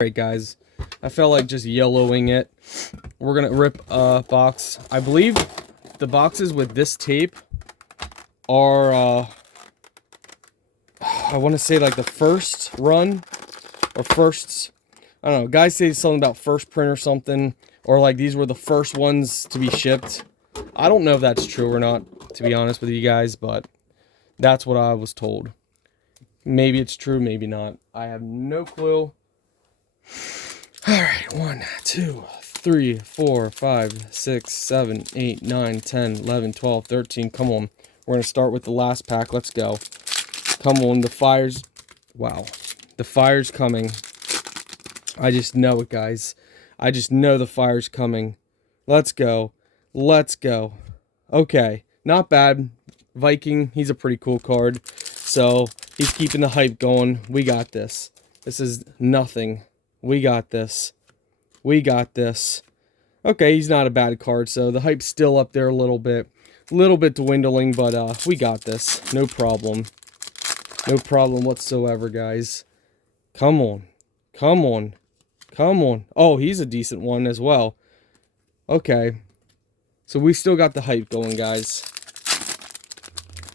Alright guys, I felt like just yellowing it. We're gonna rip a box. I believe the boxes with this tape are, I want to say like the first run, or firsts, I don't know, guys say something about first print or something, or like these were the first ones to be shipped. I don't know if that's true or not, to be honest with you guys, but that's what I was told. Maybe it's true, maybe not. I have no clue. Alright, 1, 2, 3, 4, 5, 6, 7, 8, 9, 10, 11, 12, 13. Come on. We're going to start with the last pack. Let's go. Come on, the fire's... Wow. The fire's coming. I just know it, guys. I just know the fire's coming. Let's go. Let's go. Okay. Not bad. Viking, he's a pretty cool card. So, he's keeping the hype going. We got this. This is nothing. We got this. We got this. Okay, he's not a bad card, so the hype's still up there a little bit. A little bit dwindling, but we got this. No problem. No problem whatsoever, guys. Come on. Come on. Come on. Oh, he's a decent one as well. Okay. So we still got the hype going, guys.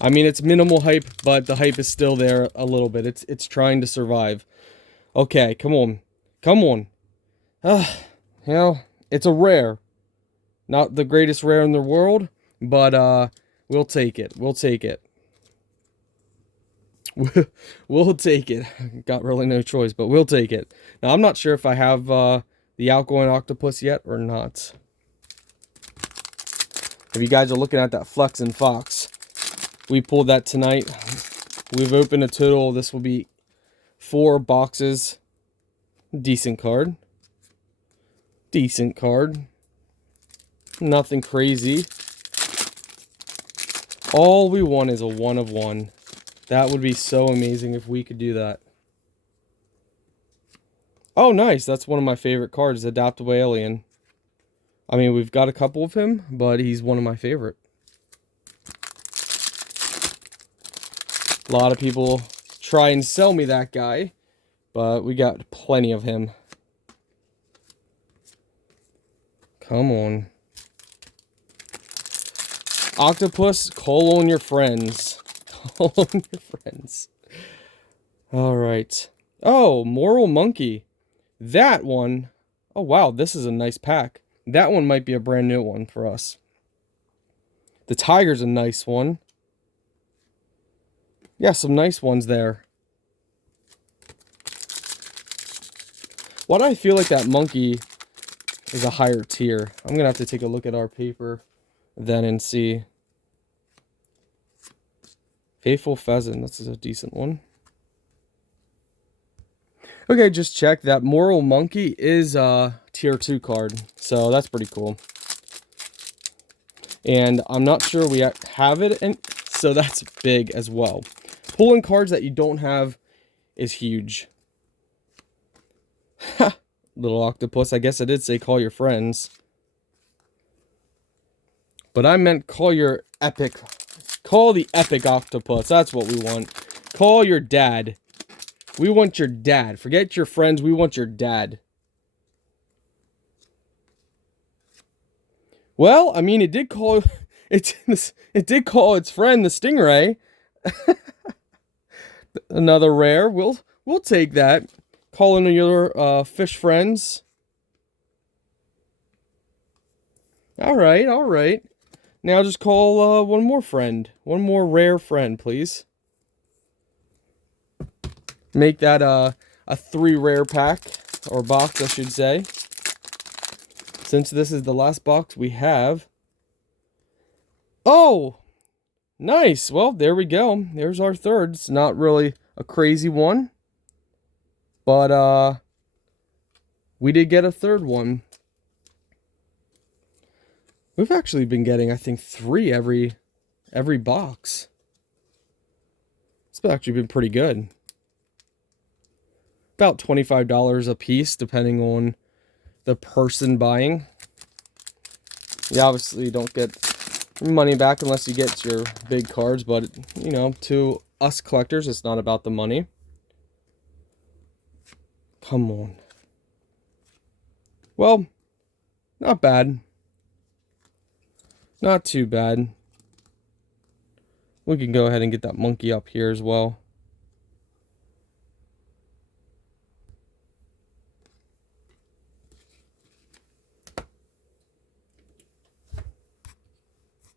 I mean, it's minimal hype, but the hype is still there a little bit. It's trying to survive. Okay, come on. Come on. You know, it's a rare. Not the greatest rare in the world, but we'll take it. We'll take it. We'll take it. Got really no choice, but we'll take it. Now, I'm not sure if I have the outgoing octopus yet or not. If you guys are looking at that Flexin' Fox, we pulled that tonight. We've opened a total, this will be 4 boxes. Decent card. Decent card. Nothing crazy. All we want is a 1 of 1. That would be so amazing if we could do that. Oh, nice. That's one of my favorite cards, Adaptable Alien. I mean, we've got a couple of him, but he's one of my favorite. A lot of people try and sell me that guy, but we got plenty of him. Come on. Octopus, call on your friends. Call on your friends. Alright. Oh, Moral Monkey. That one. Oh, wow, this is a nice pack. That one might be a brand new one for us. The Tiger's a nice one. Yeah, some nice ones there. Why do I feel like that monkey is a higher tier? I'm going to have to take a look at our paper then and see. Faithful Pheasant, this is a decent one. Okay, just check that Moral Monkey is a tier 2 card, so that's pretty cool. And I'm not sure we have it, and so that's big as well. Pulling cards that you don't have is huge. Ha! Little octopus. I guess I did say call your friends. But I meant call your epic. Call the epic octopus. That's what we want. Call your dad. We want your dad. Forget your friends. We want your dad. Well, I mean, it did call it did call its friend the stingray. Another rare. We'll take that. Calling your fish friends. All right, all right. Now just call one more friend. One more rare friend, please. Make that a 3 rare pack, or box, I should say. Since this is the last box we have. Oh! Nice. Well, there we go. There's our third. It's not really a crazy one. But, we did get a third one. We've actually been getting, I think, 3 every box. It's actually been pretty good. About $25 a piece, depending on the person buying. You obviously don't get money back unless you get your big cards, but, you know, to us collectors, it's not about the money. Come on. Well, not bad. Not too bad. We can go ahead and get that monkey up here as well.